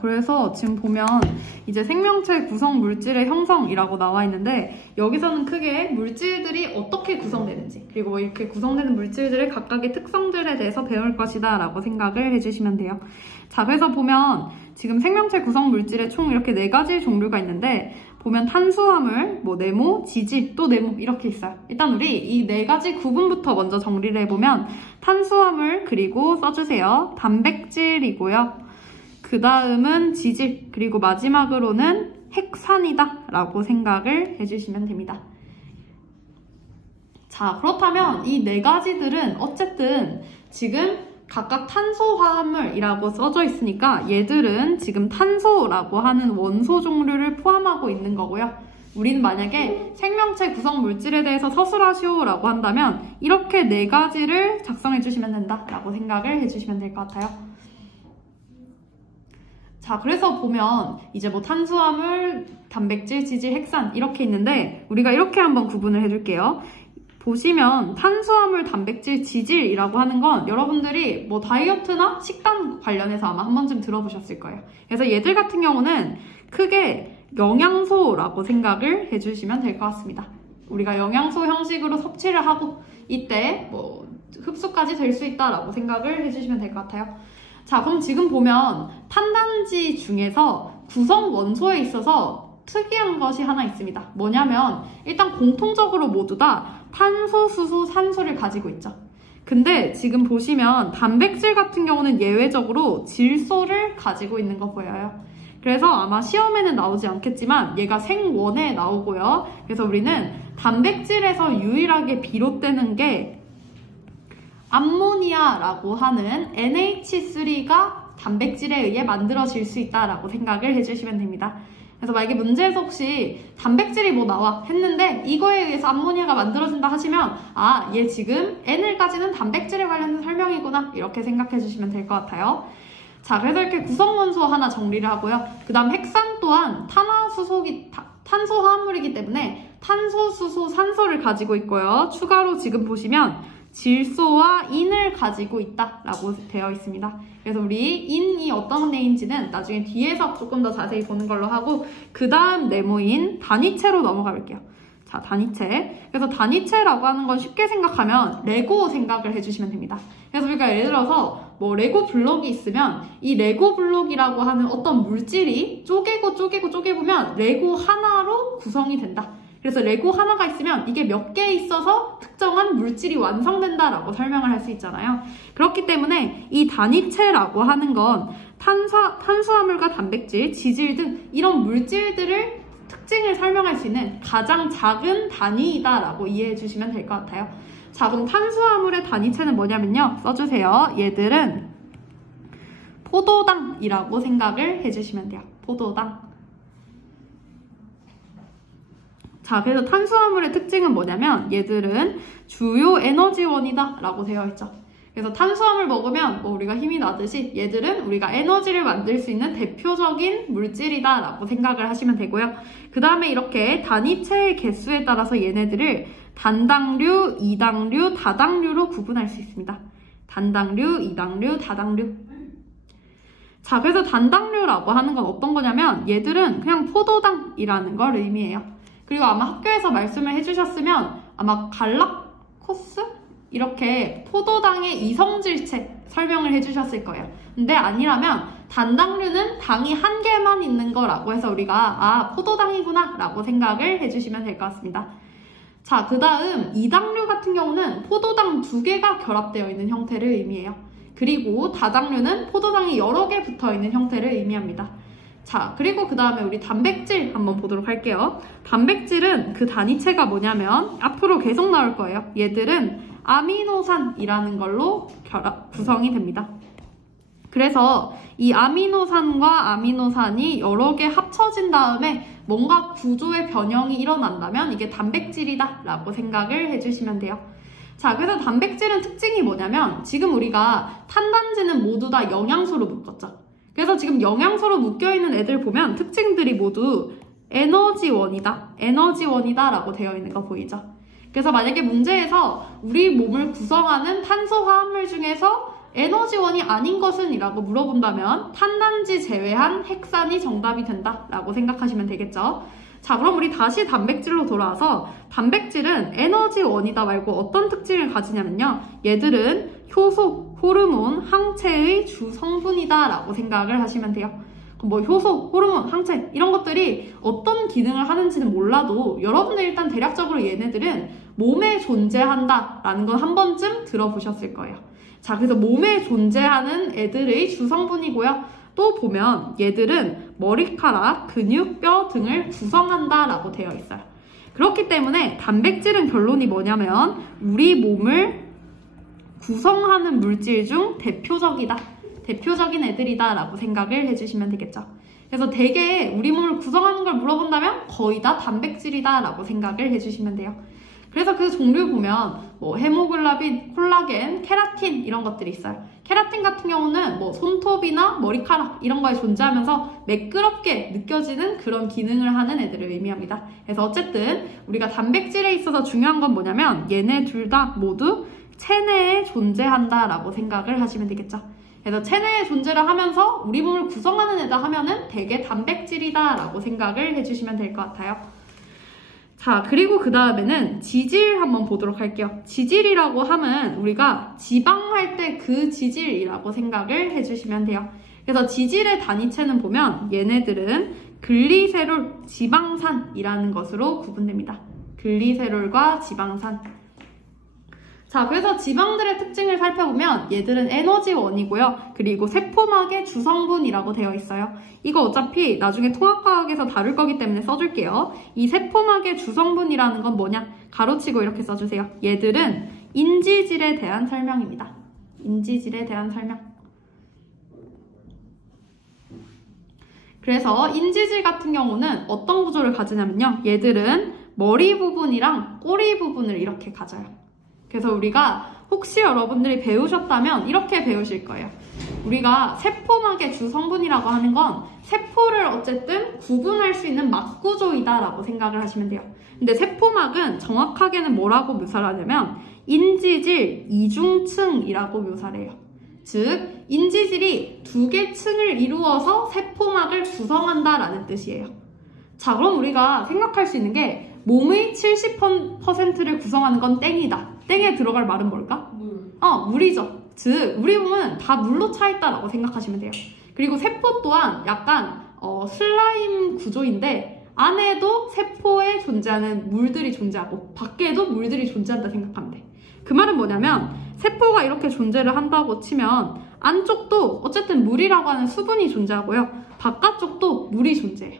그래서 지금 보면 이제 생명체 구성 물질의 형성이라고 나와 있는데 여기서는 크게 물질들이 어떻게 구성되는지 그리고 이렇게 구성되는 물질들의 각각의 특성들에 대해서 배울 것이다 라고 생각을 해주시면 돼요. 자, 그래서 보면 지금 생명체 구성 물질에 총 이렇게 4가지 종류가 있는데 보면 탄수화물, 네모, 지질, 또 네모 이렇게 있어요. 일단 우리 이 4가지 구분부터 먼저 정리를 해보면 탄수화물 그리고 써주세요. 단백질이고요. 그 다음은 지질, 그리고 마지막으로는 핵산이다 라고 생각을 해주시면 됩니다. 자, 그렇다면 이 4가지들은 어쨌든 지금 각각 탄소화합물이라고 써져 있으니까 얘들은 지금 탄소라고 하는 원소 종류를 포함하고 있는 거고요. 우리는 만약에 생명체 구성 물질에 대해서 서술하시오 라고 한다면 이렇게 4가지를 작성해 주시면 된다 라고 생각을 해주시면 될 것 같아요. 자, 그래서 보면 이제 탄수화물, 단백질, 지질, 핵산 이렇게 있는데 우리가 이렇게 한번 구분을 해줄게요. 보시면 탄수화물, 단백질, 지질이라고 하는 건 여러분들이 다이어트나 식단 관련해서 아마 한 번쯤 들어보셨을 거예요. 그래서 얘들 같은 경우는 크게 영양소라고 생각을 해주시면 될 것 같습니다. 우리가 영양소 형식으로 섭취를 하고 이때 흡수까지 될 수 있다라고 생각을 해주시면 될 것 같아요. 자, 그럼 지금 보면 탄단지 중에서 구성 원소에 있어서 특이한 것이 하나 있습니다. 뭐냐면 일단 공통적으로 모두 다 탄소, 수소, 산소를 가지고 있죠. 근데 지금 보시면 단백질 같은 경우는 예외적으로 질소를 가지고 있는 거 보여요. 그래서 아마 시험에는 나오지 않겠지만 얘가 생원에 나오고요. 그래서 우리는 단백질에서 유일하게 비롯되는 게 암모니아라고 하는 NH3가 단백질에 의해 만들어질 수 있다라고 생각을 해주시면 됩니다. 그래서 만약에 문제에서 혹시 단백질이 나와 했는데 이거에 의해서 암모니아가 만들어진다 하시면 얘 지금 N을 가지는 단백질에 관련된 설명이구나 이렇게 생각해 주시면 될 것 같아요. 자, 그래서 이렇게 구성원소 하나 정리를 하고요. 그 다음 핵산 또한 탄소화합물이기 때문에 탄소, 수소, 산소를 가지고 있고요. 추가로 지금 보시면 질소와 인을 가지고 있다라고 되어 있습니다. 그래서 우리 인이 어떤 애인지는 나중에 뒤에서 조금 더 자세히 보는 걸로 하고 그 다음 네모인 단위체로 넘어가 볼게요. 자, 단위체. 그래서 단위체라고 하는 건 쉽게 생각하면 레고 생각을 해주시면 됩니다. 그래서 우리가 예를 들어서 레고 블록이 있으면 이 레고 블록이라고 하는 어떤 물질이 쪼개보면 레고 하나로 구성이 된다. 그래서 레고 하나가 있으면 이게 몇 개 있어서 특정한 물질이 완성된다라고 설명을 할 수 있잖아요. 그렇기 때문에 이 단위체라고 하는 건 탄수화물과 단백질, 지질 등 이런 물질들을 특징을 설명할 수 있는 가장 작은 단위이다라고 이해해 주시면 될 것 같아요. 자, 그럼 탄수화물의 단위체는 뭐냐면요. 써주세요. 얘들은 포도당이라고 생각을 해주시면 돼요. 포도당. 자, 그래서 탄수화물의 특징은 뭐냐면 얘들은 주요 에너지원이다 라고 되어 있죠. 그래서 탄수화물 먹으면 우리가 힘이 나듯이 얘들은 우리가 에너지를 만들 수 있는 대표적인 물질이다 라고 생각을 하시면 되고요. 그 다음에 이렇게 단위체의 개수에 따라서 얘네들을 단당류, 이당류, 다당류로 구분할 수 있습니다. 단당류, 이당류, 다당류. 자, 그래서 단당류라고 하는 건 어떤 거냐면 얘들은 그냥 포도당이라는 걸 의미해요. 그리고 아마 학교에서 말씀을 해주셨으면 아마 갈라코스? 이렇게 포도당의 이성질체 설명을 해주셨을 거예요. 근데 아니라면 단당류는 당이 한 개만 있는 거라고 해서 우리가 포도당이구나 라고 생각을 해주시면 될 것 같습니다. 자, 그 다음 이당류 같은 경우는 포도당 2개가 결합되어 있는 형태를 의미해요. 그리고 다당류는 포도당이 여러 개 붙어있는 형태를 의미합니다. 자, 그리고 그 다음에 우리 단백질 한번 보도록 할게요. 단백질은 그 단위체가 뭐냐면 앞으로 계속 나올 거예요. 얘들은 아미노산이라는 걸로 구성이 됩니다. 그래서 이 아미노산과 아미노산이 여러 개 합쳐진 다음에 뭔가 구조의 변형이 일어난다면 이게 단백질이다 라고 생각을 해주시면 돼요. 자, 그래서 단백질은 특징이 뭐냐면 지금 우리가 탄단지는 모두 다 영양소로 묶었죠. 그래서 지금 영양소로 묶여있는 애들 보면 특징들이 모두 에너지원이다 라고 되어 있는 거 보이죠? 그래서 만약에 문제에서 우리 몸을 구성하는 탄소화합물 중에서 에너지원이 아닌 것은? 이라고 물어본다면 탄단지 제외한 핵산이 정답이 된다 라고 생각하시면 되겠죠. 자, 그럼 우리 다시 단백질로 돌아와서 단백질은 에너지원이다 말고 어떤 특징을 가지냐면요. 얘들은 효소, 호르몬, 항체의 주 성분이다 라고 생각을 하시면 돼요. 뭐 효소, 호르몬, 항체 이런 것들이 어떤 기능을 하는지는 몰라도 여러분들 일단 대략적으로 얘네들은 몸에 존재한다 라는 건 한 번쯤 들어보셨을 거예요. 자, 그래서 몸에 존재하는 애들의 주 성분이고요. 또 보면 얘들은 머리카락, 근육, 뼈 등을 구성한다 라고 되어 있어요. 그렇기 때문에 단백질은 결론이 뭐냐면 우리 몸을 구성하는 물질 중 대표적인 애들이다 라고 생각을 해주시면 되겠죠. 그래서 되게 우리 몸을 구성하는 걸 물어본다면 거의 다 단백질이다 라고 생각을 해주시면 돼요. 그래서 그 종류 보면 뭐 헤모글로빈, 콜라겐, 케라틴 이런 것들이 있어요. 케라틴 같은 경우는 뭐 손톱이나 머리카락 이런 거에 존재하면서 매끄럽게 느껴지는 그런 기능을 하는 애들을 의미합니다. 그래서 어쨌든 우리가 단백질에 있어서 중요한 건 뭐냐면 얘네 둘 다 모두 체내에 존재한다 라고 생각을 하시면 되겠죠. 그래서 체내에 존재를 하면서 우리 몸을 구성하는 애다 하면은 되게 단백질이다 라고 생각을 해주시면 될 것 같아요. 자, 그리고 그 다음에는 지질 한번 보도록 할게요. 지질이라고 하면 우리가 지방할 때 그 지질이라고 생각을 해주시면 돼요. 그래서 지질의 단위체는 보면 얘네들은 글리세롤, 지방산이라는 것으로 구분됩니다. 글리세롤과 지방산. 자, 그래서 지방들의 특징을 살펴보면 얘들은 에너지원이고요. 그리고 세포막의 주성분이라고 되어 있어요. 이거 어차피 나중에 통합과학에서 다룰 거기 때문에 써줄게요. 이 세포막의 주성분이라는 건 뭐냐? 가로치고 이렇게 써주세요. 얘들은 인지질에 대한 설명입니다. 인지질에 대한 설명. 그래서 인지질 같은 경우는 어떤 구조를 가지냐면요. 얘들은 머리 부분이랑 꼬리 부분을 이렇게 가져요. 그래서 우리가 혹시 여러분들이 배우셨다면 이렇게 배우실 거예요. 우리가 세포막의 주성분이라고 하는 건 세포를 어쨌든 구분할 수 있는 막구조이다 라고 생각을 하시면 돼요. 근데 세포막은 정확하게는 뭐라고 묘사를 하냐면 인지질 이중층이라고 묘사를 해요. 즉 인지질이 두 개 층을 이루어서 세포막을 구성한다라는 뜻이에요. 자, 그럼 우리가 생각할 수 있는 게 몸의 70%를 구성하는 건 땡이다. 땡에 들어갈 말은 뭘까? 물. 물이죠. 즉 우리 몸은 다 물로 차 있다라고 생각하시면 돼요. 그리고 세포 또한 약간 슬라임 구조인데 안에도 세포에 존재하는 물들이 존재하고 밖에도 물들이 존재한다 생각하면 돼. 그 말은 뭐냐면 세포가 이렇게 존재를 한다고 치면 안쪽도 어쨌든 물이라고 하는 수분이 존재하고요. 바깥쪽도 물이 존재해요.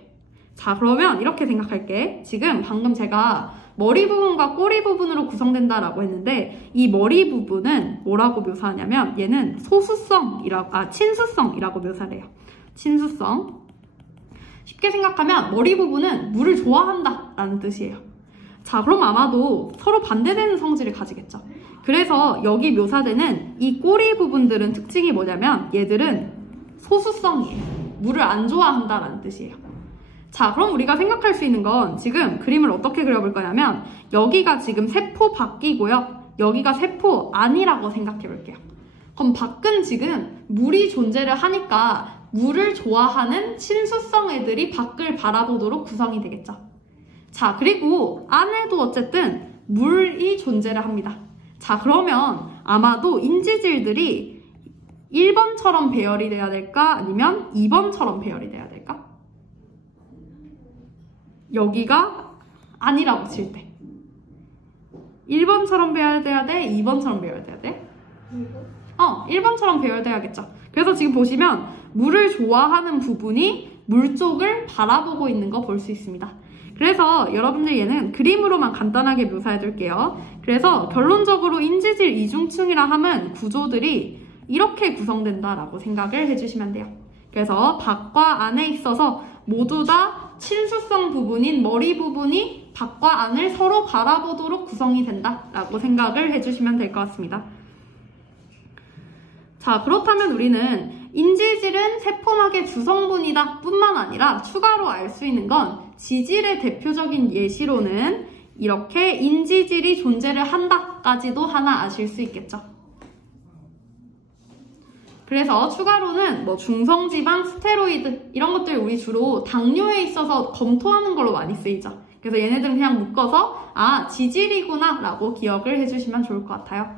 자, 그러면 이렇게 생각할게. 지금 방금 제가 머리 부분과 꼬리 부분으로 구성된다라고 했는데 이 머리 부분은 뭐라고 묘사하냐면 얘는 친수성이라고 묘사를 해요. 친수성. 쉽게 생각하면 머리 부분은 물을 좋아한다 라는 뜻이에요. 자, 그럼 아마도 서로 반대되는 성질을 가지겠죠. 그래서 여기 묘사되는 이 꼬리 부분들은 특징이 뭐냐면 얘들은 소수성이에요. 물을 안 좋아한다라는 뜻이에요. 자, 그럼 우리가 생각할 수 있는 건 지금 그림을 어떻게 그려볼 거냐면 여기가 지금 세포 밖이고요. 여기가 세포 안이라고 생각해 볼게요. 그럼 밖은 지금 물이 존재를 하니까 물을 좋아하는 친수성 애들이 밖을 바라보도록 구성이 되겠죠. 자, 그리고 안에도 어쨌든 물이 존재를 합니다. 자, 그러면 아마도 인지질들이 1번처럼 배열이 돼야 될까? 아니면 2번처럼 배열이 돼야 될까? 여기가 아니라고 칠 때 1번처럼 배열돼야 돼? 2번처럼 배열돼야 돼? 1번처럼 배열돼야겠죠. 그래서 지금 보시면 물을 좋아하는 부분이 물 쪽을 바라보고 있는 거 볼 수 있습니다. 그래서 여러분들 얘는 그림으로만 간단하게 묘사해 둘게요. 그래서 결론적으로 인지질 이중층이라 함은 구조들이 이렇게 구성된다라고 생각을 해주시면 돼요. 그래서 밖과 안에 있어서 모두 다 친수성 부분인 머리 부분이 밖과 안을 서로 바라보도록 구성이 된다라고 생각을 해주시면 될 것 같습니다. 자, 그렇다면 우리는 인지질은 세포막의 주성분이다 뿐만 아니라 추가로 알 수 있는 건 지질의 대표적인 예시로는 이렇게 인지질이 존재를 한다까지도 하나 아실 수 있겠죠. 그래서 추가로는 뭐 중성지방, 스테로이드 이런 것들 우리 주로 당뇨에 있어서 검토하는 걸로 많이 쓰이죠. 그래서 얘네들은 그냥 묶어서 지질이구나 라고 기억을 해주시면 좋을 것 같아요.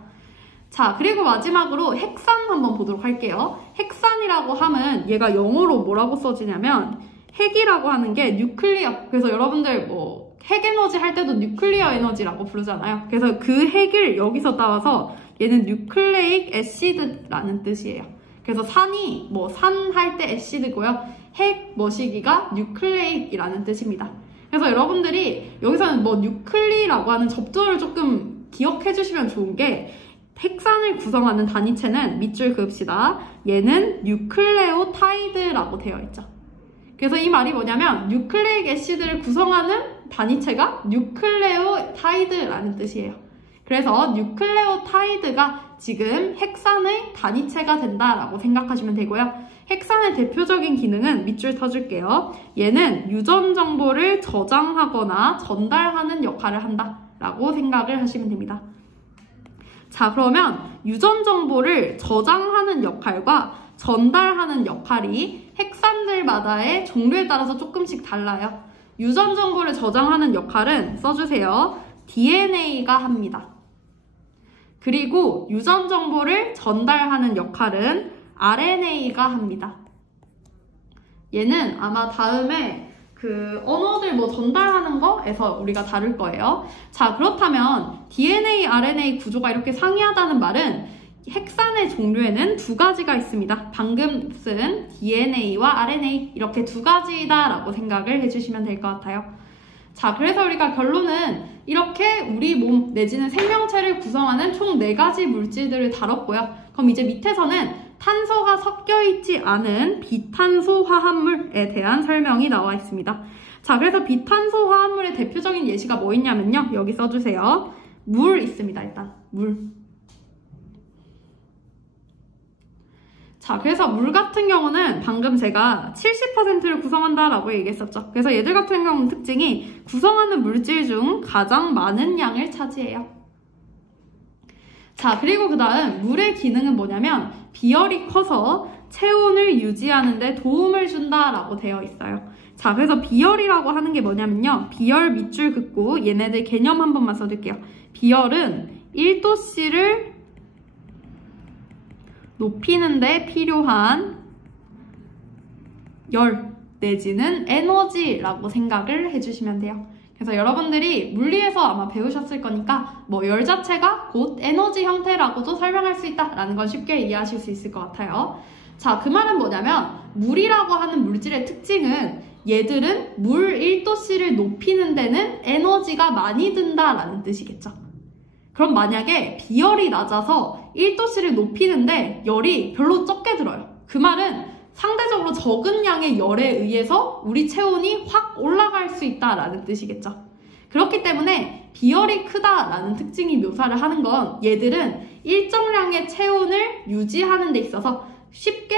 자, 그리고 마지막으로 핵산 한번 보도록 할게요. 핵산이라고 하면 얘가 영어로 뭐라고 써지냐면 핵이라고 하는 게 뉴클리어. 그래서 여러분들 뭐 핵에너지 할 때도 뉴클리어 에너지라고 부르잖아요. 그래서 그 핵을 여기서 따와서 얘는 뉴클레익 애시드라는 뜻이에요. 그래서 산이 뭐 산 할 때 애시드고요. 핵 머시기가 뉴클레익이라는 뜻입니다. 그래서 여러분들이 여기서는 뭐 뉴클리라고 하는 접두어를 조금 기억해 주시면 좋은 게 핵산을 구성하는 단위체는 밑줄 그읍시다. 얘는 뉴클레오타이드라고 되어 있죠. 그래서 이 말이 뭐냐면 뉴클레익 애시드를 구성하는 단위체가 뉴클레오타이드라는 뜻이에요. 그래서 뉴클레오타이드가 지금 핵산의 단위체가 된다라고 생각하시면 되고요. 핵산의 대표적인 기능은 밑줄 쳐줄게요. 얘는 유전 정보를 저장하거나 전달하는 역할을 한다라고 생각을 하시면 됩니다. 자, 그러면 유전 정보를 저장하는 역할과 전달하는 역할이 핵산들마다의 종류에 따라서 조금씩 달라요. 유전 정보를 저장하는 역할은 써주세요. DNA가 합니다. 그리고 유전 정보를 전달하는 역할은 RNA가 합니다. 얘는 아마 다음에 그 언어들 뭐 전달하는 거에서 우리가 다룰 거예요. 자, 그렇다면 DNA, RNA 구조가 이렇게 상이하다는 말은 핵산의 종류에는 두 가지가 있습니다. 방금 쓴 DNA와 RNA 이렇게 두 가지다라고 생각을 해주시면 될 것 같아요. 자, 그래서 우리가 결론은 이렇게 우리 몸 내지는 생명체를 구성하는 총 4가지 물질들을 다뤘고요. 그럼 이제 밑에서는 탄소가 섞여 있지 않은 비탄소 화합물에 대한 설명이 나와 있습니다. 자, 그래서 비탄소 화합물의 대표적인 예시가 뭐 있냐면요. 여기 써주세요. 물 있습니다. 일단 물. 자, 그래서 물 같은 경우는 방금 제가 70%를 구성한다라고 얘기했었죠. 그래서 얘들 같은 경우는 특징이 구성하는 물질 중 가장 많은 양을 차지해요. 자, 그리고 그 다음 물의 기능은 뭐냐면 비열이 커서 체온을 유지하는 데 도움을 준다라고 되어 있어요. 자, 그래서 비열이라고 하는 게 뭐냐면요. 비열 밑줄 긋고 얘네들 개념 한 번만 써줄게요. 비열은 1도씨를 높이는 데 필요한 열 내지는 에너지라고 생각을 해주시면 돼요. 그래서 여러분들이 물리에서 아마 배우셨을 거니까 뭐 열 자체가 곧 에너지 형태라고도 설명할 수 있다라는 건 쉽게 이해하실 수 있을 것 같아요. 자, 그 말은 뭐냐면 물이라고 하는 물질의 특징은 얘들은 물 1도씨를 높이는 데는 에너지가 많이 든다라는 뜻이겠죠. 그럼 만약에 비열이 낮아서 1도씨를 높이는데 열이 별로 적게 들어요. 그 말은 상대적으로 적은 양의 열에 의해서 우리 체온이 확 올라갈 수 있다라는 뜻이겠죠. 그렇기 때문에 비열이 크다라는 특징이 묘사를 하는 건 얘들은 일정량의 체온을 유지하는 데 있어서 쉽게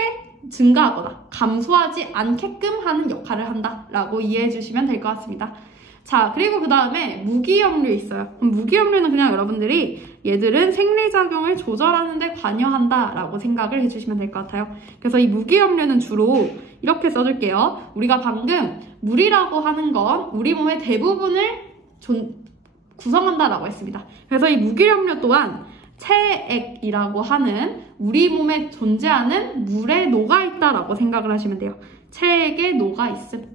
증가하거나 감소하지 않게끔 하는 역할을 한다라고 이해해 주시면 될 것 같습니다. 자, 그리고 그 다음에 무기염류 있어요. 무기염류는 그냥 여러분들이 얘들은 생리작용을 조절하는 데 관여한다라고 생각을 해주시면 될 것 같아요. 그래서 이 무기염류는 주로 이렇게 써줄게요. 우리가 방금 물이라고 하는 건 우리 몸의 대부분을 구성한다라고 했습니다. 그래서 이 무기염류 또한 체액이라고 하는 우리 몸에 존재하는 물에 녹아있다라고 생각을 하시면 돼요. 체액에 녹아있음.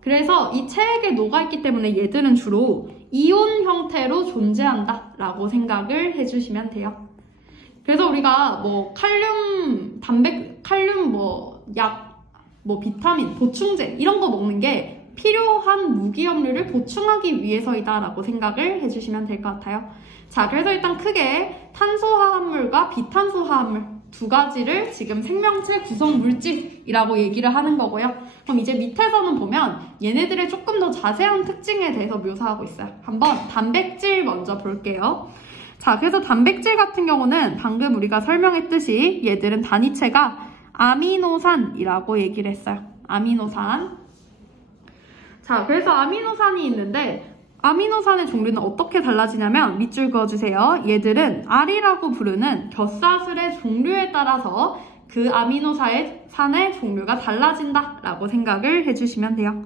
그래서 이 체액에 녹아있기 때문에 얘들은 주로 이온 형태로 존재한다라고 생각을 해주시면 돼요. 그래서 우리가 뭐 칼륨, 칼륨 약, 비타민, 보충제 이런 거 먹는 게 필요한 무기염류를 보충하기 위해서이다라고 생각을 해주시면 될 것 같아요. 자, 그래서 일단 크게 탄소화합물과 비탄소화합물 두 가지를 지금 생명체 구성 물질이라고 얘기를 하는 거고요. 그럼 이제 밑에서는 보면 얘네들의 조금 더 자세한 특징에 대해서 묘사하고 있어요. 한번 단백질 먼저 볼게요. 자, 그래서 단백질 같은 경우는 방금 우리가 설명했듯이 얘들은 단위체가 아미노산이라고 얘기를 했어요. 아미노산. 자, 그래서 아미노산이 있는데 아미노산의 종류는 어떻게 달라지냐면 밑줄 그어주세요. 얘들은 R이라고 부르는 곁사슬의 종류에 따라서 그 아미노산의 종류가 달라진다 라고 생각을 해주시면 돼요.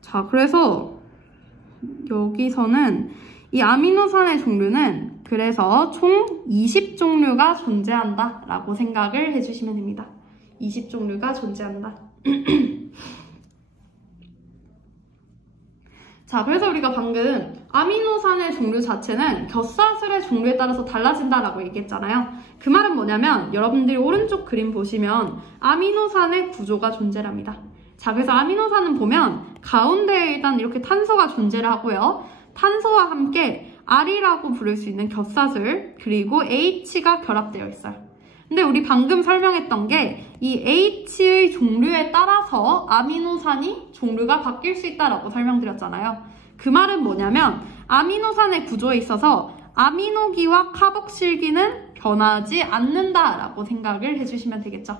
자, 그래서 여기서는 이 아미노산의 종류는 그래서 총 20종류가 존재한다 라고 생각을 해주시면 됩니다. 20종류가 존재한다. 자, 그래서 우리가 방금 아미노산의 종류 자체는 곁사슬의 종류에 따라서 달라진다라고 얘기했잖아요. 그 말은 뭐냐면 여러분들이 오른쪽 그림 보시면 아미노산의 구조가 존재합니다. 자, 그래서 아미노산은 보면 가운데에 일단 이렇게 탄소가 존재를 하고요. 탄소와 함께 R이라고 부를 수 있는 곁사슬 그리고 H가 결합되어 있어요. 근데 우리 방금 설명했던 게 이 H의 종류에 따라서 아미노산이 종류가 바뀔 수 있다라고 설명드렸잖아요. 그 말은 뭐냐면 아미노산의 구조에 있어서 아미노기와 카복실기는 변하지 않는다라고 생각을 해주시면 되겠죠.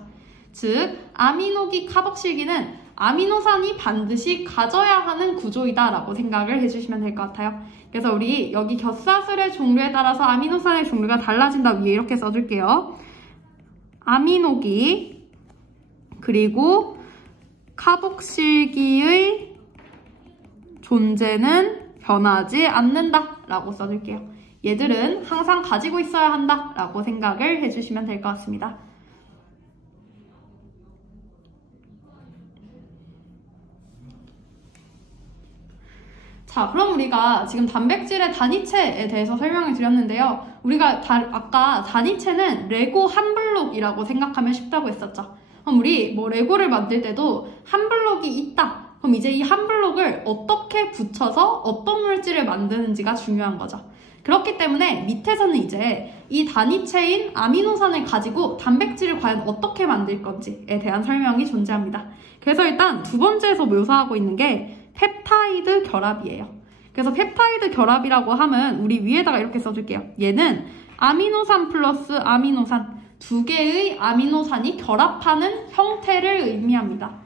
즉, 아미노기 카복실기는 아미노산이 반드시 가져야 하는 구조이다라고 생각을 해주시면 될 것 같아요. 그래서 우리 여기 곁사슬의 종류에 따라서 아미노산의 종류가 달라진다 위에 이렇게 써줄게요. 아미노기 그리고 카복실기의 존재는 변하지 않는다라고 써줄게요. 얘들은 항상 가지고 있어야 한다라고 생각을 해주시면 될 것 같습니다. 자, 그럼 우리가 지금 단백질의 단위체에 대해서 설명을 드렸는데요. 우리가 아까 단위체는 레고 한 블록이라고 생각하면 쉽다고 했었죠. 그럼 우리 레고를 만들 때도 한 블록이 있다. 그럼 이제 이 한 블록을 어떻게 붙여서 어떤 물질을 만드는지가 중요한 거죠. 그렇기 때문에 밑에서는 이제 이 단위체인 아미노산을 가지고 단백질을 과연 어떻게 만들 건지에 대한 설명이 존재합니다. 그래서 일단 두 번째에서 묘사하고 있는 게 펩타이드 결합이에요. 그래서 펩타이드 결합이라고 하면 우리 위에다가 이렇게 써줄게요. 얘는 아미노산 플러스 아미노산 두 개의 아미노산이 결합하는 형태를 의미합니다.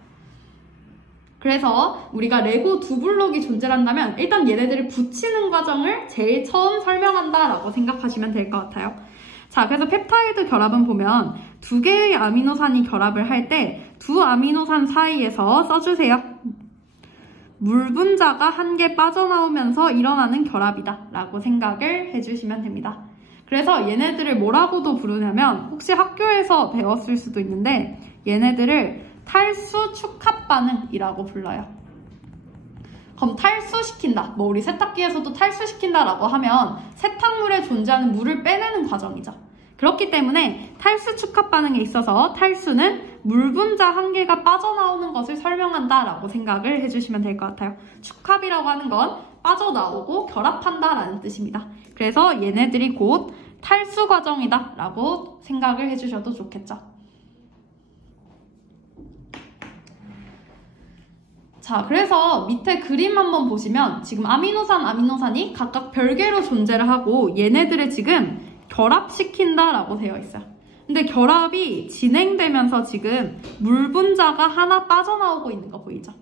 그래서 우리가 레고 두 블록이 존재한다면 일단 얘네들을 붙이는 과정을 제일 처음 설명한다라고 생각하시면 될 것 같아요. 자, 그래서 펩타이드 결합은 보면 두 개의 아미노산이 결합을 할 때 두 아미노산 사이에서 써주세요. 물 분자가 한 개 빠져나오면서 일어나는 결합이다 라고 생각을 해주시면 됩니다. 그래서 얘네들을 뭐라고도 부르냐면 혹시 학교에서 배웠을 수도 있는데 얘네들을 탈수 축합 반응이라고 불러요. 그럼 탈수시킨다. 우리 세탁기에서도 탈수시킨다라고 하면 세탁물에 존재하는 물을 빼내는 과정이죠. 그렇기 때문에 탈수 축합 반응에 있어서 탈수는 물 분자 한 개가 빠져나오는 것을 설명한다라고 생각을 해주시면 될 것 같아요. 축합이라고 하는 건 빠져나오고 결합한다라는 뜻입니다. 그래서 얘네들이 곧 탈수 과정이다라고 생각을 해주셔도 좋겠죠. 자, 그래서 밑에 그림 한번 보시면 지금 아미노산이 각각 별개로 존재를 하고 얘네들을 지금 결합시킨다라고 되어 있어요. 근데 결합이 진행되면서 지금 물 분자가 하나 빠져나오고 있는 거 보이죠?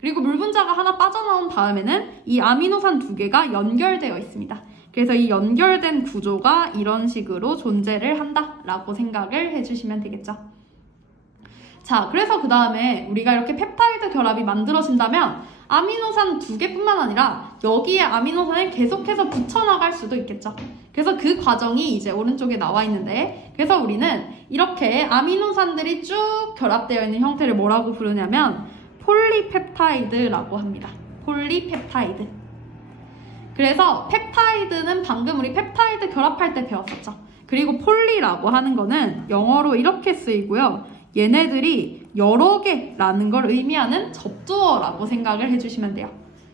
그리고 물 분자가 하나 빠져나온 다음에는 이 아미노산 두 개가 연결되어 있습니다. 그래서 이 연결된 구조가 이런 식으로 존재를 한다라고 생각을 해주시면 되겠죠. 자, 그래서 그 다음에 우리가 이렇게 펩타이드 결합이 만들어진다면 아미노산 두 개뿐만 아니라 여기에 아미노산을 계속해서 붙여나갈 수도 있겠죠. 그래서 그 과정이 이제 오른쪽에 나와 있는데 그래서 우리는 이렇게 아미노산들이 쭉 결합되어 있는 형태를 뭐라고 부르냐면 폴리펩타이드라고 합니다. 폴리펩타이드. 그래서 펩타이드는 방금 우리 펩타이드 결합할 때 배웠었죠. 그리고 폴리라고 하는 거는 영어로 이렇게 쓰이고요. 얘네들이 여러 개라는 걸 의미하는 접두어라고 생각을 해주시면 돼요.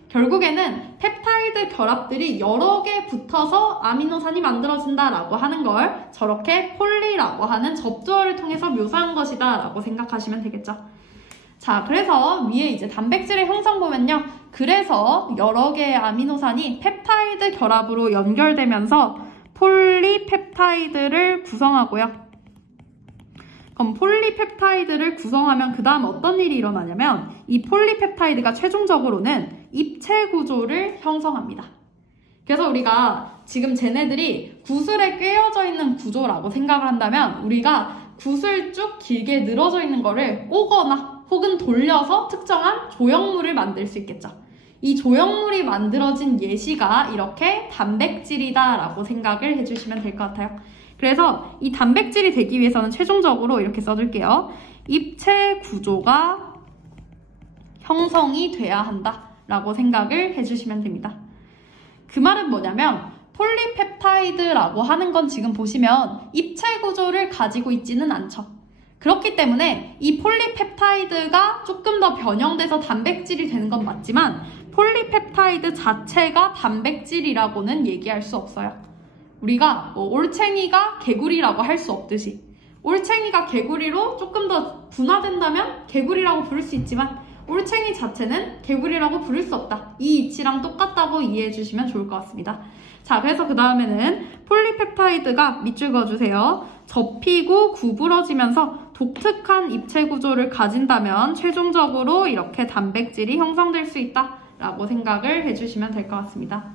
결국에는 펩타이드 결합들이 여러 개 붙어서 아미노산이 만들어진다라고 하는 걸 저렇게 폴리라고 하는 접두어를 통해서 묘사한 것이다 라고 생각하시면 되겠죠. 자, 그래서 위에 이제 단백질의 형성 보면요. 그래서 여러 개의 아미노산이 펩타이드 결합으로 연결되면서 폴리펩타이드를 구성하고요. 그럼 폴리펩타이드를 구성하면 그 다음 어떤 일이 일어나냐면 이 폴리펩타이드가 최종적으로는 입체 구조를 형성합니다. 그래서 우리가 지금 쟤네들이 구슬에 꿰어져 있는 구조라고 생각을 한다면 우리가 구슬 쭉 길게 늘어져 있는 거를 꼬거나 혹은 돌려서 특정한 조형물을 만들 수 있겠죠. 이 조형물이 만들어진 예시가 이렇게 단백질이다 라고 생각을 해주시면 될 것 같아요. 그래서 이 단백질이 되기 위해서는 최종적으로 이렇게 써줄게요. 입체 구조가 형성이 돼야 한다 라고 생각을 해주시면 됩니다. 그 말은 뭐냐면 폴리펩타이드라고 하는 건 지금 보시면 입체 구조를 가지고 있지는 않죠. 그렇기 때문에 이 폴리펩타이드가 조금 더 변형돼서 단백질이 되는 건 맞지만 폴리펩타이드 자체가 단백질이라고는 얘기할 수 없어요. 우리가 올챙이가 개구리라고 할 수 없듯이 올챙이가 개구리로 조금 더 분화된다면 개구리라고 부를 수 있지만 올챙이 자체는 개구리라고 부를 수 없다. 이 이치랑 똑같다고 이해해 주시면 좋을 것 같습니다. 자, 그래서 그 다음에는 폴리펩타이드가 밑줄 그어주세요. 접히고 구부러지면서 독특한 입체 구조를 가진다면 최종적으로 이렇게 단백질이 형성될 수 있다 라고 생각을 해주시면 될 것 같습니다.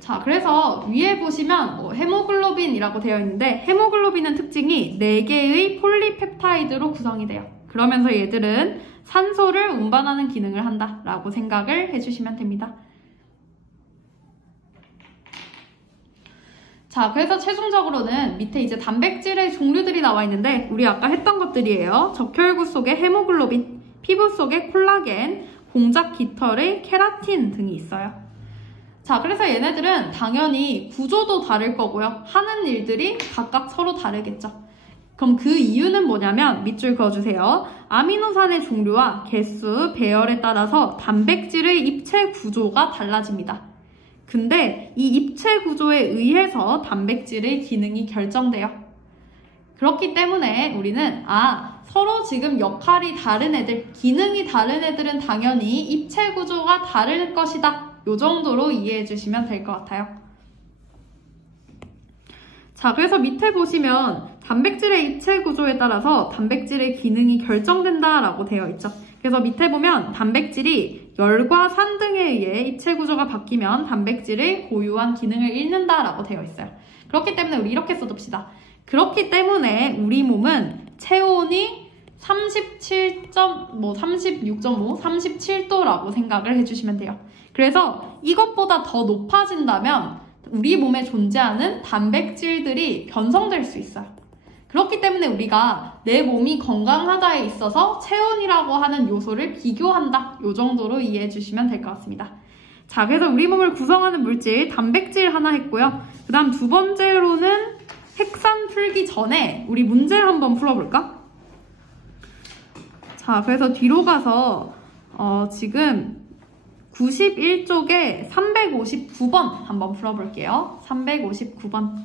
자, 그래서 위에 보시면 헤모글로빈이라고 되어 있는데 헤모글로빈은 특징이 4개의 폴리펩타이드로 구성이 돼요. 그러면서 얘들은 산소를 운반하는 기능을 한다라고 생각을 해주시면 됩니다. 자, 그래서 최종적으로는 밑에 이제 단백질의 종류들이 나와 있는데 우리 아까 했던 것들이에요. 적혈구 속에 헤모글로빈, 피부 속에 콜라겐, 공작 깃털의 케라틴 등이 있어요. 자, 그래서 얘네들은 당연히 구조도 다를 거고요. 하는 일들이 각각 서로 다르겠죠. 그럼 그 이유는 뭐냐면 밑줄 그어주세요. 아미노산의 종류와 개수, 배열에 따라서 단백질의 입체 구조가 달라집니다. 근데 이 입체 구조에 의해서 단백질의 기능이 결정돼요. 그렇기 때문에 우리는 서로 지금 역할이 다른 애들, 기능이 다른 애들은 당연히 입체 구조가 다를 것이다. 이 정도로 이해해 주시면 될 것 같아요. 자, 그래서 밑에 보시면 단백질의 입체 구조에 따라서 단백질의 기능이 결정된다라고 되어 있죠. 그래서 밑에 보면 단백질이 열과 산 등에 의해 입체 구조가 바뀌면 단백질의 고유한 기능을 잃는다라고 되어 있어요. 그렇기 때문에 우리 이렇게 써둡시다. 그렇기 때문에 우리 몸은 체온이 36.5, 37도라고 생각을 해주시면 돼요. 그래서 이것보다 더 높아진다면 우리 몸에 존재하는 단백질들이 변성될 수 있어요. 그렇기 때문에 우리가 내 몸이 건강하다에 있어서 체온이라고 하는 요소를 비교한다. 이 정도로 이해해 주시면 될 것 같습니다. 자, 그래서 우리 몸을 구성하는 물질 단백질 하나 했고요. 그 다음 두 번째로는 핵산 풀기 전에 우리 문제를 한번 풀어볼까? 자, 그래서 뒤로 가서 지금 91쪽에 359번 한번 풀어볼게요. 359번.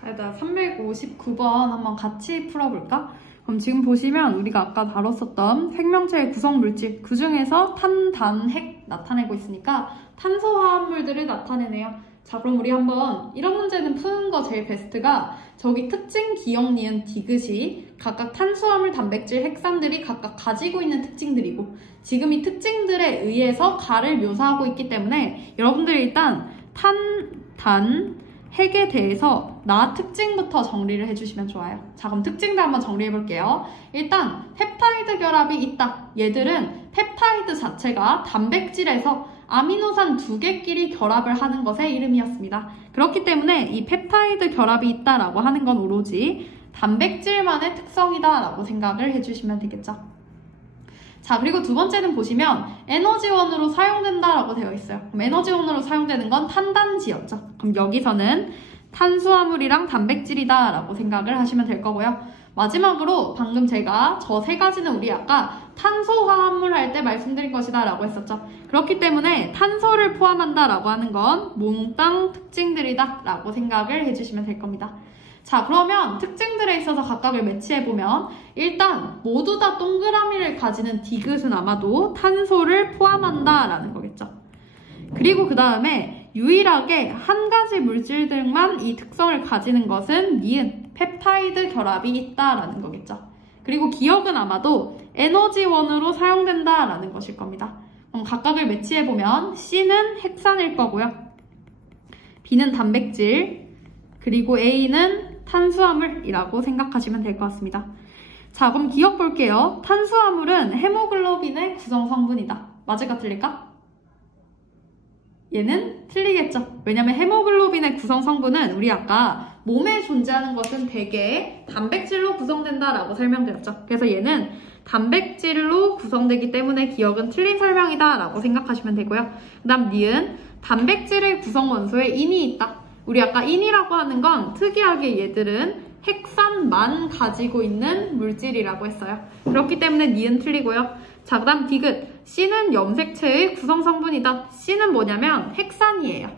자, 일단 359번 한번 같이 풀어볼까? 그럼 지금 보시면 우리가 아까 다뤘었던 생명체의 구성 물질, 그 중에서 탄, 단, 핵 나타내고 있으니까 탄소화합물들을 나타내네요. 자, 그럼 우리 한번 이런 문제는 푸는 거 제일 베스트가 저기 특징, 기억, 니은, 디귿이 각각 탄수화물, 단백질, 핵산들이 각각 가지고 있는 특징들이고 지금 이 특징들에 의해서 가를 묘사하고 있기 때문에 여러분들이 일단 탄, 단, 핵에 대해서 나 특징부터 정리를 해주시면 좋아요. 자, 그럼 특징들 한번 정리해볼게요. 일단 펩타이드 결합이 있다. 얘들은 펩타이드 자체가 단백질에서 아미노산 2개끼리 결합을 하는 것의 이름이었습니다. 그렇기 때문에 이 펩타이드 결합이 있다라고 하는 건 오로지 단백질만의 특성이다라고 생각을 해주시면 되겠죠. 자, 그리고 두 번째는 보시면 에너지원으로 사용된다라고 되어 있어요. 그럼 에너지원으로 사용되는 건 탄단지였죠. 그럼 여기서는 탄수화물이랑 단백질이다 라고 생각을 하시면 될 거고요. 마지막으로 방금 제가 저 세 가지는 우리 아까 탄소화합물 할 때 말씀드린 것이다 라고 했었죠. 그렇기 때문에 탄소를 포함한다 라고 하는 건 몽땅 특징들이다 라고 생각을 해주시면 될 겁니다. 자, 그러면 특징들에 있어서 각각을 매치해보면 일단 모두 다 동그라미를 가지는 디귿은 아마도 탄소를 포함한다라는 거겠죠. 그리고 그 다음에 유일하게 한 가지 물질들만 이 특성을 가지는 것은 니은, 펩타이드 결합이 있다라는 거겠죠. 그리고 기억은 아마도 에너지원으로 사용된다라는 것일 겁니다. 그럼 각각을 매치해보면 C는 핵산일 거고요. B는 단백질, 그리고 A는 탄수화물이라고 생각하시면 될 것 같습니다. 자, 그럼 기억 볼게요. 탄수화물은 헤모글로빈의 구성 성분이다. 맞을까 틀릴까? 얘는 틀리겠죠. 왜냐면 헤모글로빈의 구성 성분은 우리 아까 몸에 존재하는 것은 대개 단백질로 구성된다라고 설명드렸죠. 그래서 얘는 단백질로 구성되기 때문에 기억은 틀린 설명이다라고 생각하시면 되고요. 그 다음 니은 단백질의 구성 원소에 인이 있다. 우리 아까 인이라고 하는 건 특이하게 얘들은 핵산만 가지고 있는 물질이라고 했어요. 그렇기 때문에 니은 틀리고요. 자, 그 다음 디귿. C는 염색체의 구성 성분이다. C는 뭐냐면 핵산이에요.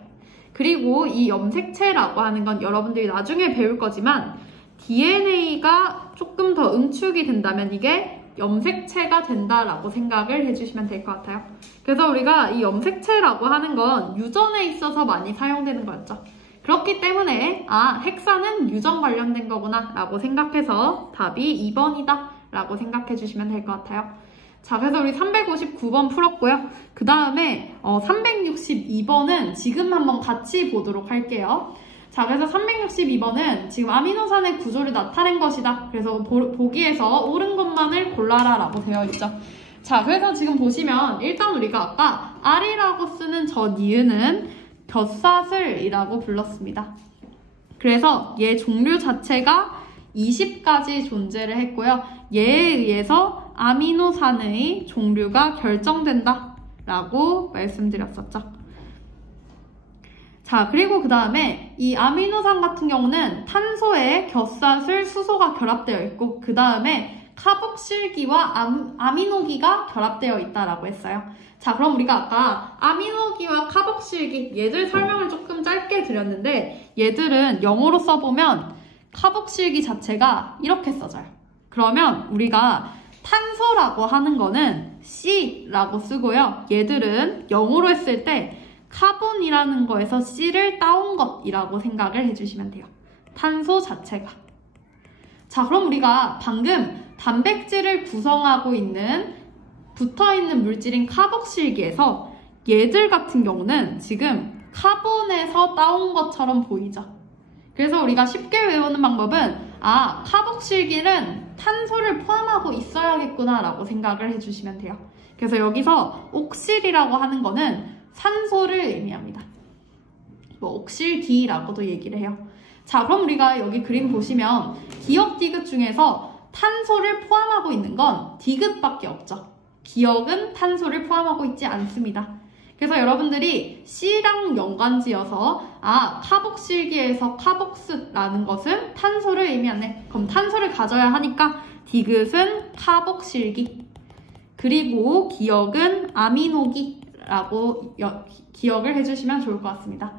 그리고 이 염색체라고 하는 건 여러분들이 나중에 배울 거지만 DNA가 조금 더 응축이 된다면 이게 염색체가 된다라고 생각을 해주시면 될 것 같아요. 그래서 우리가 이 염색체라고 하는 건 유전에 있어서 많이 사용되는 거였죠. 그렇기 때문에 핵산은 유전 관련된 거구나 라고 생각해서 답이 2번이다 라고 생각해 주시면 될 것 같아요. 자, 그래서 우리 359번 풀었고요. 그 다음에 362번은 지금 한번 같이 보도록 할게요. 자, 그래서 362번은 지금 아미노산의 구조를 나타낸 것이다. 그래서 보기에서 옳은 것만을 골라라 라고 되어 있죠. 자, 그래서 지금 보시면 일단 우리가 아까 R이라고 쓰는 저 니은은 벼사슬이라고 불렀습니다. 그래서 얘 종류 자체가 20가지 존재를 했고요. 얘에 의해서 아미노산의 종류가 결정된다 라고 말씀드렸었죠. 자, 그리고 그 다음에 이 아미노산 같은 경우는 탄소에 겹사슬, 수소가 결합되어 있고 그 다음에 카복실기와 아미노기가 결합되어 있다라고 했어요. 자, 그럼 우리가 아까 아미노기와 카복실기 얘들 설명을 조금 짧게 드렸는데 얘들은 영어로 써보면 카복실기 자체가 이렇게 써져요. 그러면 우리가 탄소라고 하는 거는 C라고 쓰고요. 얘들은 영어로 했을 때 카본이라는 거에서 C를 따온 것이라고 생각을 해주시면 돼요. 탄소 자체가. 자, 그럼 우리가 방금 단백질을 구성하고 있는 붙어있는 물질인 카복실기에서 얘들 같은 경우는 지금 카본에서 따온 것처럼 보이죠. 그래서 우리가 쉽게 외우는 방법은 카복실기는 탄소를 포함하고 있어야겠구나 라고 생각을 해주시면 돼요. 그래서 여기서 옥실이라고 하는 거는 산소를 의미합니다. 뭐 옥실기라고도 얘기를 해요. 자, 그럼 우리가 여기 그림 보시면 기억 디귿 중에서 탄소를 포함하고 있는 건 디귿밖에 없죠. 기억은 탄소를 포함하고 있지 않습니다. 그래서 여러분들이 C랑 연관지어서 카복실기에서 카복스라는 것은 탄소를 의미하네. 그럼 탄소를 가져야 하니까 디귿은 카복실기, 그리고 기억은 아미노기라고 기억을 해주시면 좋을 것 같습니다.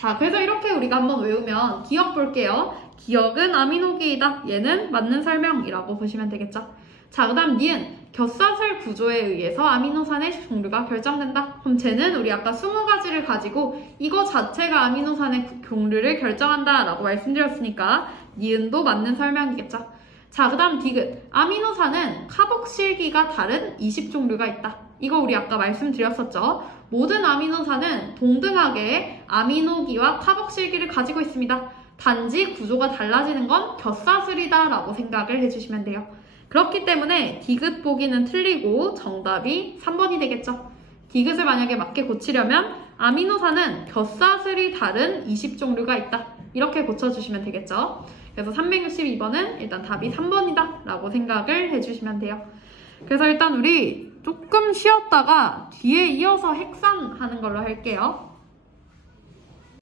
자, 그래서 이렇게 우리가 한번 외우면 기억 볼게요. 기억은 아미노기이다. 얘는 맞는 설명이라고 보시면 되겠죠. 자, 그 다음 니은. 겹사슬 구조에 의해서 아미노산의 종류가 결정된다. 그럼 쟤는 우리 아까 20가지를 가지고 이거 자체가 아미노산의 종류를 결정한다 라고 말씀드렸으니까 니은도 맞는 설명이겠죠. 자, 그 다음 디귿. 아미노산은 카복실기가 다른 20종류가 있다. 이거 우리 아까 말씀드렸었죠. 모든 아미노산은 동등하게 아미노기와 카복실기를 가지고 있습니다. 단지 구조가 달라지는 건 겹사슬이다 라고 생각을 해주시면 돼요. 그렇기 때문에 디귿 보기는 틀리고 정답이 3번이 되겠죠. 디귿을 만약에 맞게 고치려면 아미노산은 겹사슬이 다른 20종류가 있다. 이렇게 고쳐주시면 되겠죠. 그래서 362번은 일단 답이 3번이다 라고 생각을 해주시면 돼요. 그래서 일단 우리 조금 쉬었다가 뒤에 이어서 핵산하는 걸로 할게요.